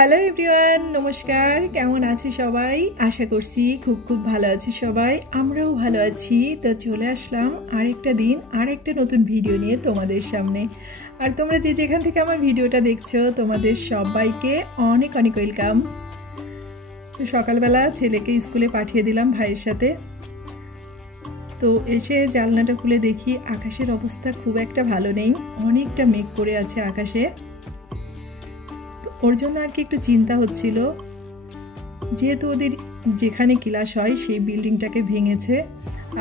Hello everyone, নমস্কার। কেমন আছো সবাই? আশা করছি খুব খুব ভালো আছি সবাই। আমরাও ভালো আছি। তো চলে আসলাম আরেকটা দিন আরেকটা নতুন ভিডিও নিয়ে তোমাদের সামনে। আর তোমরা যে যেখান থেকে আমার ভিডিওটা দেখছো তোমাদের সবাইকে অনেক অনেক ওয়েলকাম। তো সকালবেলা ছেলেকে স্কুলে পাঠিয়ে দিলাম ভাইয়ের সাথে। তো এসে জানলাটা খুলে দেখি আকাশের অবস্থা খুব একটা ভালো নেই, অনেকটা মেঘ করে আছে আকাশে। ওর জন্য আর কি একটু চিন্তা হচ্ছিল, যেহেতু ওদের যেখানে ক্লাস হয় সেই বিল্ডিংটাকে ভেঙেছে,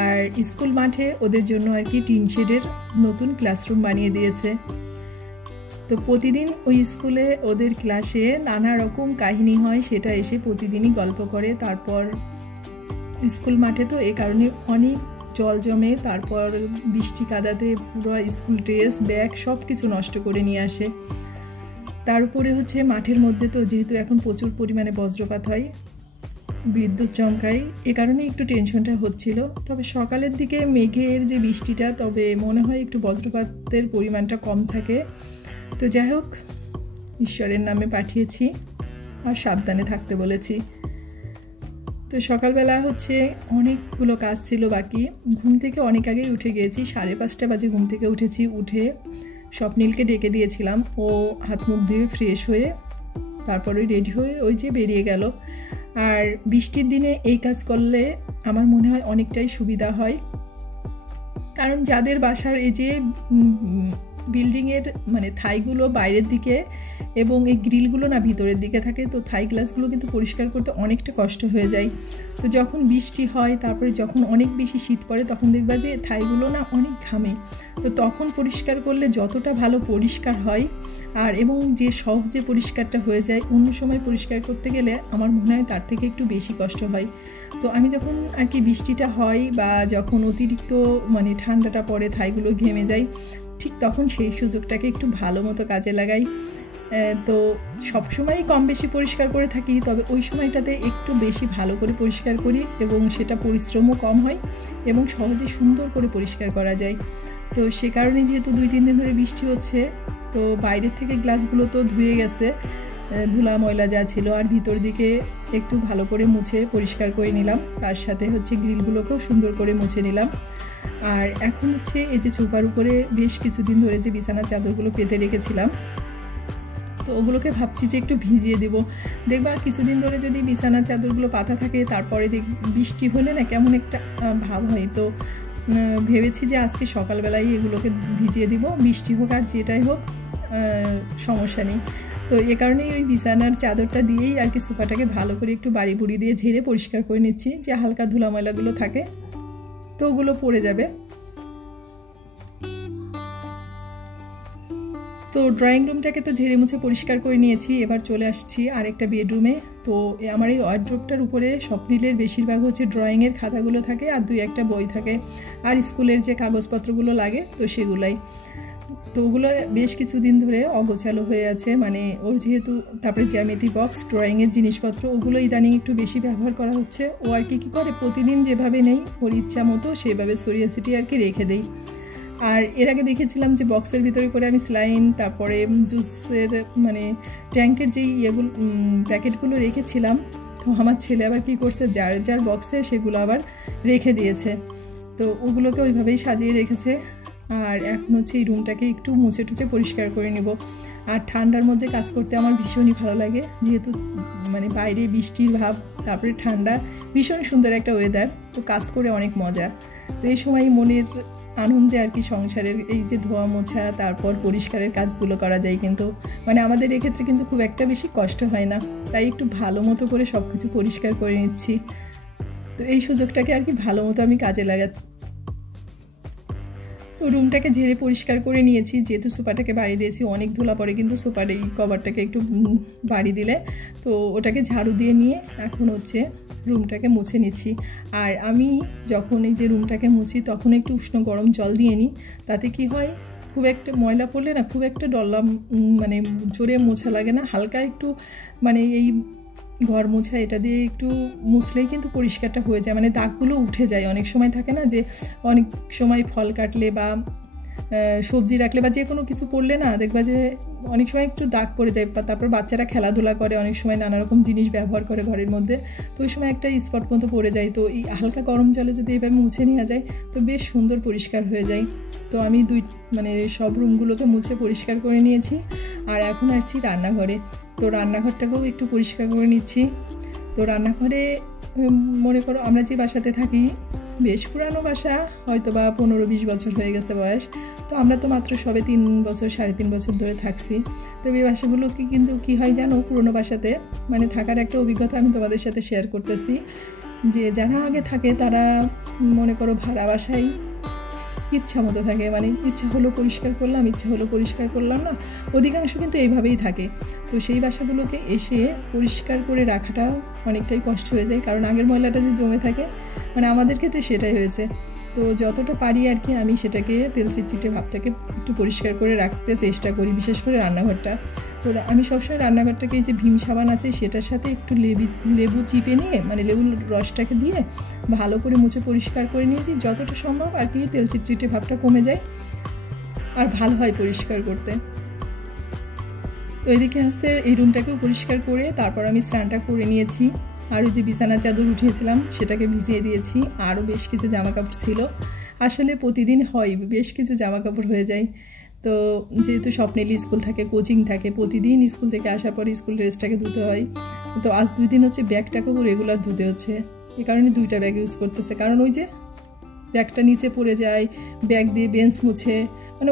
আর স্কুল মাঠে ওদের জন্য আর কি টিন শেডের নতুন ক্লাসরুম বানিয়ে দিয়েছে। তো প্রতিদিন ওই স্কুলে ওদের ক্লাসে নানা রকম কাহিনী হয়, সেটা এসে প্রতিদিনই গল্প করে। তারপর স্কুল মাঠে তো এই কারণে অনেক জল জমে, তারপর বৃষ্টি কাদাতে পুরো স্কুল ড্রেস ব্যাগ সব কিছু নষ্ট করে নিয়ে আসে। তার উপরে হচ্ছে মাঠের মধ্যে তো যেহেতু এখন প্রচুর পরিমাণে বজ্রপাত হয়, বিদ্যুৎ চমকায়, এ কারণে একটু টেনশনটা হচ্ছিল। তবে সকালের দিকে মেঘের যে বৃষ্টিটা, তবে মনে হয় একটু বজ্রপাতের পরিমাণটা কম থাকে। তো যাই হোক, ঈশ্বরের নামে পাঠিয়েছি আর সাবধানে থাকতে বলেছি। তো সকালবেলা হচ্ছে অনেকগুলো কাজ ছিল বাকি। ঘুম থেকে অনেক আগেই উঠে গিয়েছি, 5:30 বাজে ঘুম থেকে উঠেছি। উঠে স্বপ্নীলকে ডেকে দিয়েছিলাম, ও হাত মুখ ধুয়ে ফ্রেশ হয়ে তারপরে রেডি হয়ে ওই যে বেরিয়ে গেল। আর বৃষ্টির দিনে এই কাজ করলে আমার মনে হয় অনেকটাই সুবিধা হয়, কারণ যাদের বাসার এই যে বিল্ডিংয়ের মানে থাইগুলো বাইরের দিকে এবং এই গ্রিলগুলো না ভিতরের দিকে থাকে, তো থাই গ্লাসগুলো কিন্তু পরিষ্কার করতে অনেকটা কষ্ট হয়ে যায়। তো যখন বৃষ্টি হয়, তারপরে যখন অনেক বেশি শীত পড়ে, তখন দেখবা যে থাইগুলো না অনেক ঘামে। তো তখন পরিষ্কার করলে যতটা ভালো পরিষ্কার হয় আর এবং যে সহজে পরিষ্কারটা হয়ে যায়, অন্য সময় পরিষ্কার করতে গেলে আমার মনে হয় তার থেকে একটু বেশি কষ্ট হয়। তো আমি যখন আর কি বৃষ্টিটা হয় বা যখন অতিরিক্ত মানে ঠান্ডাটা পড়ে, থাইগুলো ঘেমে যায়, ঠিক তখন সেই সুযোগটাকে একটু ভালো মতো কাজে লাগাই। তো সবসময়ই কম বেশি পরিষ্কার করে থাকি, তবে ওই সময়টাতে একটু বেশি ভালো করে পরিষ্কার করি এবং সেটা পরিশ্রমও কম হয় এবং সহজে সুন্দর করে পরিষ্কার করা যায়। তো সে কারণে যেহেতু 2-3 দিন ধরে বৃষ্টি হচ্ছে, তো বাইরের থেকে গ্লাসগুলো তো ধুয়ে গেছে, ধুলা ময়লা যা ছিল, আর ভিতর দিকে একটু ভালো করে মুছে পরিষ্কার করে নিলাম। তার সাথে হচ্ছে গ্রিলগুলোকেও সুন্দর করে মুছে নিলাম। আর এখন হচ্ছে এই যে ছোপার উপরে বেশ কিছুদিন ধরে যে বিছানার চাদরগুলো পেতে রেখেছিলাম, তো ওগুলোকে ভাবছি যে একটু ভিজিয়ে দেব। দেখবা কিছুদিন ধরে যদি বিছানার চাদরগুলো পাতা থাকে, তারপরে বৃষ্টি হলে না কেমন একটা ভাব হয়। তো ভেবেছি যে আজকে সকালবেলায় এগুলোকে ভিজিয়ে দিব, বৃষ্টি হোক আর যেটাই হোক সমস্যা নেই। তো এ কারণেই ওই বিছানার চাদরটা দিয়েই আর কি সোফাটাকে ভালো করে একটু বাড়ি বুড়ি দিয়ে ঝেড়ে পরিষ্কার করে নিচ্ছি, যে হালকা ধুলা ময়লাগুলো থাকে তো ওগুলো পড়ে যাবে। তো ড্রয়িং রুমটাকে তো ঝেড়ে মুছে পরিষ্কার করে নিয়েছি, এবার চলে আসছি আরেকটা বেডরুমে। তো আমার এই ওয়ার্ড্রোবটার উপরে স্বপ্নিলের বেশিরভাগ হচ্ছে ড্রয়িংয়ের খাতাগুলো থাকে, আর 2-1টা বই থাকে, আর স্কুলের যে কাগজপত্রগুলো লাগে তো সেগুলাই। তো ওগুলো বেশ কিছুদিন ধরে অগোছালো হয়ে আছে, মানে ওর যেহেতু, তারপরে জ্যামিতি বক্স, ড্রয়িংয়ের জিনিসপত্র, ওগুলো ইদানিং একটু বেশি ব্যবহার করা হচ্ছে। ও আর কি করে প্রতিদিন যেভাবে নেই ওর ইচ্ছা মতো সেভাবে সরিয়ে ছিটিয়ে আর কি রেখে দেই। আর এর আগে দেখেছিলাম যে বক্সের ভিতরে করে আমি স্লাইন, তারপরে জুসের মানে ট্যাঙ্কের যেই ইয়েগুলো প্যাকেটগুলো রেখেছিলাম। তো আমার ছেলে আবার কি করছে, যার যার বক্সে সেগুলো আবার রেখে দিয়েছে, তো ওগুলোকে ওইভাবেই সাজিয়ে রেখেছে। আর এখন হচ্ছে এই রুমটাকে একটু মুছে টুছে পরিষ্কার করে নেব। আর ঠান্ডার মধ্যে কাজ করতে আমার ভীষণই ভালো লাগে, যেহেতু মানে বাইরে বৃষ্টির ভাব, তারপরে ঠান্ডা, ভীষণ সুন্দর একটা ওয়েদার, তো কাজ করে অনেক মজা। তো এই সময় মনের আনন্দে আর কি সংসারের এই যে ধোয়া মোছা তারপর পরিষ্কারের কাজগুলো করা যায়, কিন্তু মানে আমাদের এক্ষেত্রে কিন্তু খুব একটা বেশি কষ্ট হয় না, তাই একটু ভালো মতো করে সব কিছু পরিষ্কার করে নিচ্ছি। তো এই সুযোগটাকে আর কি ভালো মতো আমি কাজে লাগাচ্ছি। তো রুমটাকে ঝেড়ে পরিষ্কার করে নিয়েছি, যেহেতু সোফাটাকে বাড়ি দিয়েছি, অনেক ধুলা পড়ে কিন্তু সোফার এই কভারটাকে একটু বাড়ি দিলে, তো ওটাকে ঝাড়ু দিয়ে নিয়ে এখন হচ্ছে রুমটাকে মুছে নিচ্ছি। আর আমি যখন এই যে রুমটাকে মুছি তখন একটু উষ্ণ গরম জল দিয়ে নিই, তাতে কি হয় খুব একটা ময়লা পড়লে না খুব একটা ডল্লা মানে জোরে মোছা লাগে না, হালকা একটু মানে এই ঘর মোছা এটা দিয়ে একটু মুছলেই কিন্তু পরিষ্কারটা হয়ে যায়, মানে দাগগুলো উঠে যায়। অনেক সময় থাকে না যে অনেক সময় ফল কাটলে বা সবজি রাখলে বা যে কোনো কিছু পড়লে না দেখবা যে অনেক সময় একটু দাগ পড়ে যায়, তারপর বাচ্চারা খেলাধুলা করে, অনেক সময় নানা রকম জিনিস ব্যবহার করে ঘরের মধ্যে, তো ওই সময় একটা স্পট মতো পড়ে যায়। তো এই হালকা গরম জলে যদি এভাবে মুছে নেওয়া যায় তো বেশ সুন্দর পরিষ্কার হয়ে যায়। তো আমি সব রুমগুলোকে মুছে পরিষ্কার করে নিয়েছি। আর এখন আসছি রান্নাঘরে। তো রান্নাঘরটাকেও একটু পরিষ্কার করে নিচ্ছি। তো রান্নাঘরে মনে করো আমরা যে বাসাতে থাকি বেশ পুরানো বাসা, হয়তো বা 15-20 বছর হয়ে গেছে বয়স। তো আমরা তো মাত্র সবে 3 বছর 3.5 বছর ধরে থাকছি। তো এই বাসাগুলোকে কিন্তু কী হয় জানো, পুরনো বাসাতে থাকার একটা অভিজ্ঞতা আমি তোমাদের সাথে শেয়ার করতেছি। যে যারা আগে থাকে তারা মনে করো ভাড়া বাসায় ইচ্ছা মতো থাকে, ইচ্ছা হলো পরিষ্কার করলাম, ইচ্ছা হলো পরিষ্কার করলাম না, অধিকাংশ কিন্তু এইভাবেই থাকে। তো সেই বাসাগুলোকে এসে পরিষ্কার করে রাখাটা অনেকটাই কষ্ট হয়ে যায়, কারণ আগের ময়লাটা যে জমে থাকে, আমাদের ক্ষেত্রে সেটাই হয়েছে। তো যতটা পারি আর কি আমি সেটাকে তেল চিটচিটে ভাবটাকে একটু পরিষ্কার করে রাখতে চেষ্টা করি, বিশেষ করে রান্নাঘরটা। তো আমি সবসময় রান্নাঘরটাকে যে ভীম সাবান আছে সেটার সাথে একটু লেবু চিপে নিয়ে লেবুর রসটাকে দিয়ে ভালো করে মুছে পরিষ্কার করে নিয়েছি, যতটা সম্ভব আর কি তেল চিটচিটে ভাবটা কমে যায় আর ভালো হয় পরিষ্কার করতে। তো এদিকে হচ্ছে এই রুমটাকেও পরিষ্কার করে তারপর আমি স্নানটা করে নিয়েছি। আর ওই যে বিছানা চাদর উঠিয়েছিলাম সেটাকে ভিজিয়ে দিয়েছি। আরও বেশ কিছু জামা কাপড় ছিল, আসলে প্রতিদিন হয় বেশ কিছু জামা কাপড় হয়ে যায়। তো যেহেতু স্বপ্নেলি স্কুল থাকে, কোচিং থাকে, প্রতিদিন স্কুল থেকে আসার পরে স্কুল ড্রেসটাকে ধুতে হয়। তো আজ 2 দিন হচ্ছে ব্যাগটাকেও রেগুলার ধুতে হচ্ছে, এই কারণে 2টা ব্যাগ ইউজ করতেছে। কারণ ওই যে ব্যাগটা নিচে পড়ে যায়, ব্যাগ দিয়ে বেঞ্চ মুছে,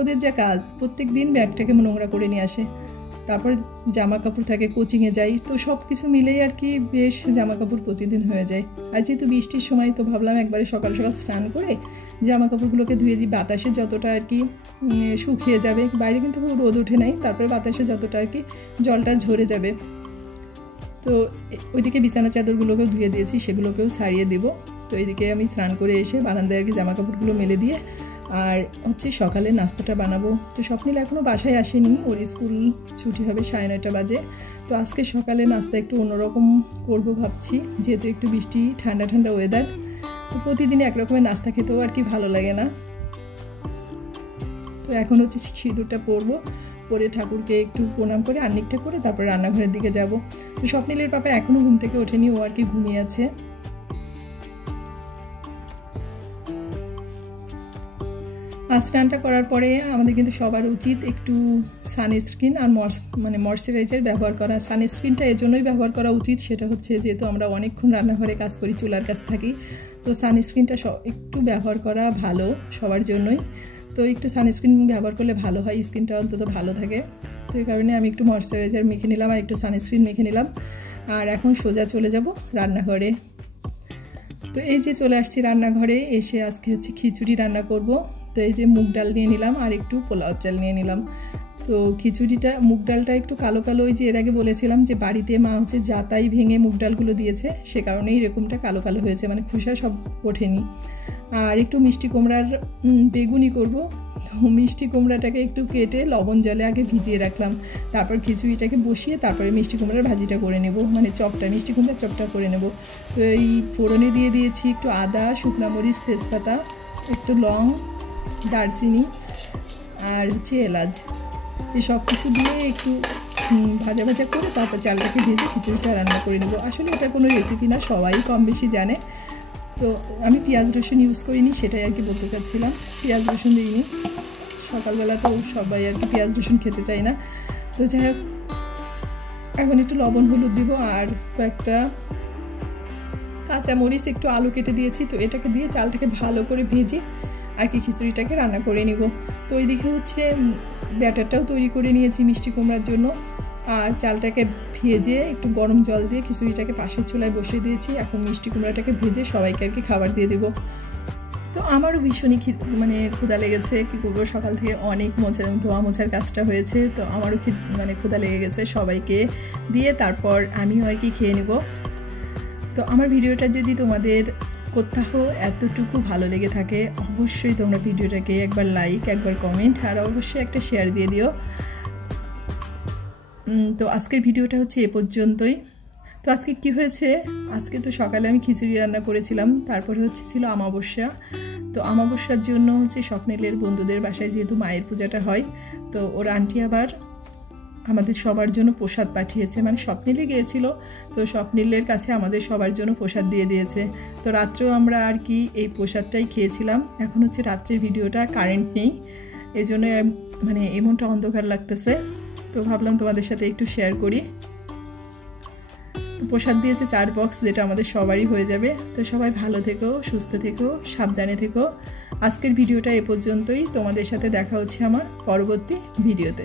ওদের যা কাজ প্রত্যেক দিন ব্যাগটাকে নোংরা করে নিয়ে আসে। তারপর জামা কাপড় থাকে, কোচিংয়ে যাই, তো সব কিছু মিলেই আর কি বেশ জামা কাপড় প্রতিদিন হয়ে যায়। আর যেহেতু বৃষ্টির সময় তো ভাবলাম একবারে সকাল সকাল স্নান করে জামা কাপড়গুলোকে ধুয়ে দিই, বাতাসে যতটা আর কি শুকিয়ে যাবে, বাইরে কিন্তু রোদ ওঠে নাই, তারপরে বাতাসে যতটা আর কি জলটা ঝরে যাবে। তো ওইদিকে বিছানা চাদরগুলোকেও ধুয়ে দিয়েছি, সেগুলোকেও ছাড়িয়ে দেবো। তো এইদিকে আমি স্নান করে এসে বারান্দায় আর কি জামা কাপড়গুলো মেলে দিয়ে আর হচ্ছে সকালে নাস্তাটা বানাবো। তো স্বপ্নিল এখনও বাসায় আসেনি, ওর স্কুল ছুটি হবে 9:30 বাজে। তো আজকে সকালে নাস্তা একটু অন্যরকম করবো ভাবছি, যেহেতু একটু বৃষ্টি ঠান্ডা ঠান্ডা ওয়েদার। তো প্রতিদিন একরকমের নাস্তা খেতেও আর কি ভালো লাগে না। তো এখন হচ্ছে সিঁদুরটা পরবো, পরে ঠাকুরকে একটু প্রণাম করে আর্নিকটা করে তারপর রান্নাঘরের দিকে যাব। তো স্বপ্নিলের পাপা এখনও ঘুম থেকে ওঠেনি, ও আর কি ঘুমিয়ে আছে। স্নানটা করার পরে আমাদের কিন্তু সবার উচিত একটু সানস্ক্রিন আর ময়শ্চারাইজার ব্যবহার করা। সানস্ক্রিনটা এর জন্যই ব্যবহার করা উচিত, সেটা হচ্ছে যেহেতু আমরা অনেকক্ষণ রান্নাঘরে কাজ করি, চুলার কাছে থাকি, তো সানস্ক্রিনটা একটু ব্যবহার করা ভালো সবার জন্যই। তো একটু সানস্ক্রিন ব্যবহার করলে ভালো হয়, স্কিনটা অন্তত ভালো থাকে। তো এই কারণে আমি একটু ময়শ্চারাইজার মেখে নিলাম আর একটু সানস্ক্রিন মেখে নিলাম। আর এখন সোজা চলে যাব রান্নাঘরে। তো এই যে চলে আসছি রান্নাঘরে, এসে আজকে হচ্ছে খিচুড়ি রান্না করব। তো এই যে মুগ ডাল নিয়ে নিলাম আর একটু পোলাও চাল নিয়ে নিলাম। তো খিচুড়িটা মুগ ডালটা একটু কালো কালো, ওই যে এর আগে বলেছিলাম যে বাড়িতে মা হচ্ছে জাতাই ভেঙে মুগ ডালগুলো দিয়েছে, সে কারণেই এরকমটা কালো কালো হয়েছে, খোসা সব ওঠেনি। আর একটু মিষ্টি কুমড়ার বেগুনি করব। তো মিষ্টি কুমড়াটাকে একটু কেটে লবণ জলে আগে ভিজিয়ে রাখলাম, তারপর খিচুড়িটাকে বসিয়ে তারপরে মিষ্টি কুমড়ার ভাজিটা করে নেব, চপটা, মিষ্টি কুমড়ার চপটা করে নেব। তো এই ফোড়নে দিয়ে দিয়েছি একটু আদা, শুকনো মরিচ, তেজপাতা, একটু লং, দারচিনি আর হচ্ছে এলাচ, এই সব কিছু দিয়ে একটু ভাজা ভাজা করে তারপর চালটাকে ভেজে খিচুড়িটা রান্না করে নেব। আসলে এটা কোনো রেসিপি না, সবাই কম বেশি জানে। তো আমি পেঁয়াজ রসুন ইউজ করিনি, সেটাই আর কি বলতে চাচ্ছিলাম, পেঁয়াজ রসুন দিইনি। সকালবেলা তো সবাই আর কি পেঁয়াজ রসুন খেতে চাই না। তো যাই হোক, এখন একটু লবণ হলুদ দিব আর কয়েকটা কাঁচা মরিচ, একটু আলু কেটে দিয়েছি। তো এটাকে দিয়ে চালটাকে ভালো করে ভেজে আর কি খিচুড়িটাকে রান্না করে নিব। তো ওইদিকে হচ্ছে ব্যাটারটাও তৈরি করে নিয়েছি মিষ্টি কুমড়ার জন্য, আর চালটাকে ভেজে একটু গরম জল দিয়ে খিচুড়িটাকে পাশের চুলায় বসিয়ে দিয়েছি। এখন মিষ্টি কুমড়াটাকে ভেজে সবাইকে আর কি খাবার দিয়ে দেবো। তো আমারও ভীষণই ক্ষুধা লেগেছে, কী করবো, সকাল থেকে অনেক ধোয়া মোছার কাজটা হয়েছে। তো আমারও ক্ষুধা লেগে গেছে, সবাইকে দিয়ে তারপর আমিও আর কি খেয়ে নেব। তো আমার ভিডিওটা যদি তোমাদের কোথাও এতটুকু ভালো লেগে থাকে, অবশ্যই তোমরা ভিডিওটাকে একবার লাইক, একবার কমেন্ট আর অবশ্যই একটা শেয়ার দিয়ে দিও। তো আজকের ভিডিওটা হচ্ছে এ পর্যন্তই। তো আজকে কি হয়েছে, আজকে তো সকালে আমি খিচুড়ি রান্না করেছিলাম, তারপরে ছিল অমাবস্যা। তো অমাবস্যার জন্য স্বপ্নিলের বন্ধুদের বাসায় যেহেতু মায়ের পূজাটা হয়, তো ওর আন্টি আবার আমাদের সবার জন্য প্রসাদ পাঠিয়েছে, মানে স্বপ্নিলে গিয়েছিল, তো স্বপ্নিলের কাছে আমাদের সবার জন্য প্রসাদ দিয়ে দিয়েছে। তো রাত্রেও আমরা আর কি এই প্রসাদটাই খেয়েছিলাম। এখন রাত্রের ভিডিওটা, কারেন্ট নেই, এই জন্য মানে এমনটা অন্ধকার লাগতেছে, তো ভাবলাম তোমাদের সাথে একটু শেয়ার করি। প্রসাদ দিয়েছে 4 বক্স, যেটা আমাদের সবারই হয়ে যাবে। তো সবাই ভালো থেকো, সুস্থ থেকো, সাবধানে থেকো। আজকের ভিডিওটা এ পর্যন্তই, তোমাদের সাথে দেখা হচ্ছে আমার পরবর্তী ভিডিওতে।